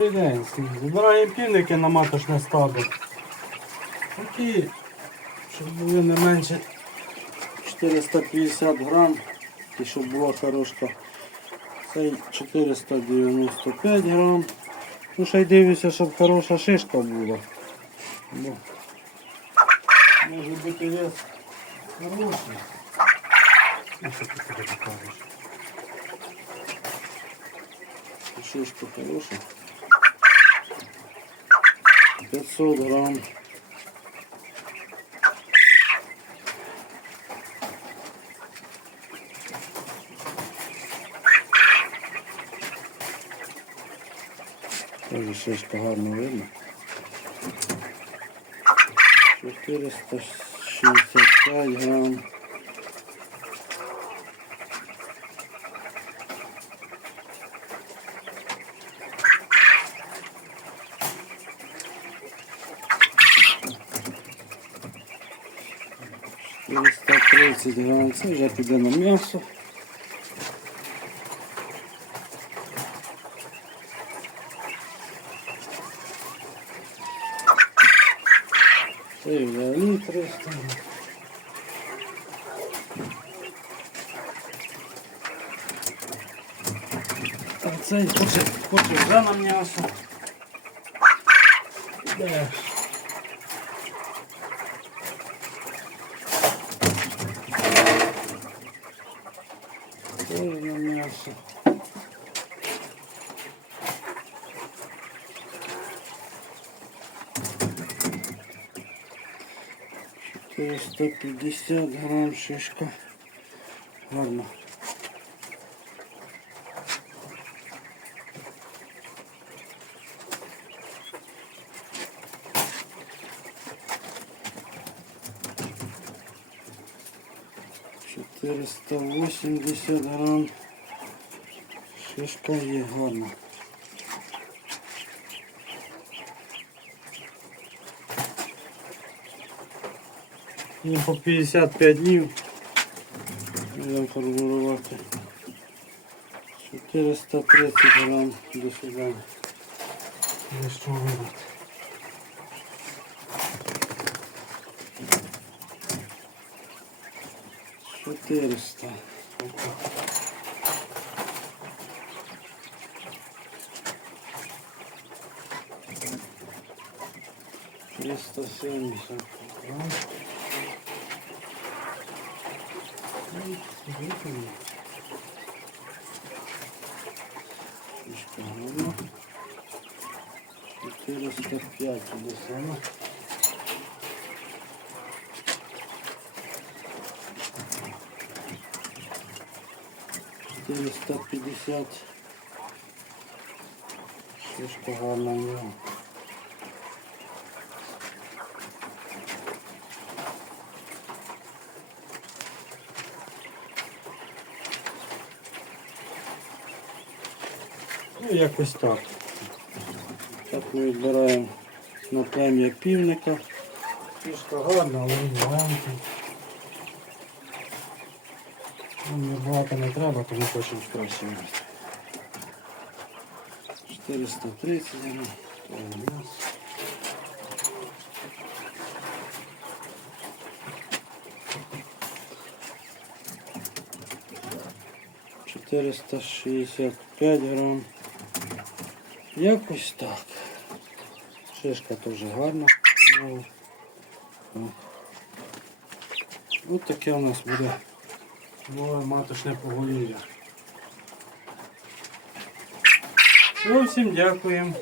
Добрий. Збираємо півники на маточне стадо. Такі, щоб були не менше 450 грам і щоб була хороша. Цей 495 грам. Ну ще й дивлюся, щоб хороша шишка була. Ну, може бути вес хороший. Ну? Шишка хороша. 500 грамм. Тоже шишка гарно видно. 465 грамм. Четыреста тридцать грамм. Це вже піде на м'ясо. Це і взагалі 300. А цей хоче, хоче вже на м'ясо. Де? М'ясо. Четыреста пятьдесят грамм шишка. Гарно. Четыреста восемьдесят грамм. Шишка є гарна. Їм по 55 днів. Будемо формулювати. 430 грам до сюди. Що вибрати. Чотириста. Триста семьдесят. грамм. Ну, выполним. Фишка 405 буде саме. Четыреста пятьдесят. В нього. Ну, якось так. Так ми відбираємо на плем'я півника. Фішка гарна, але він маленький. Ну, Мені багато не треба, тому хочемо краще місце. 430 гривень. Четыреста шестьдесят пять грамм. Якось так. Шишка теж гарна. Ось таке у нас буде нове маточне поголів'я. Всім дякуємо.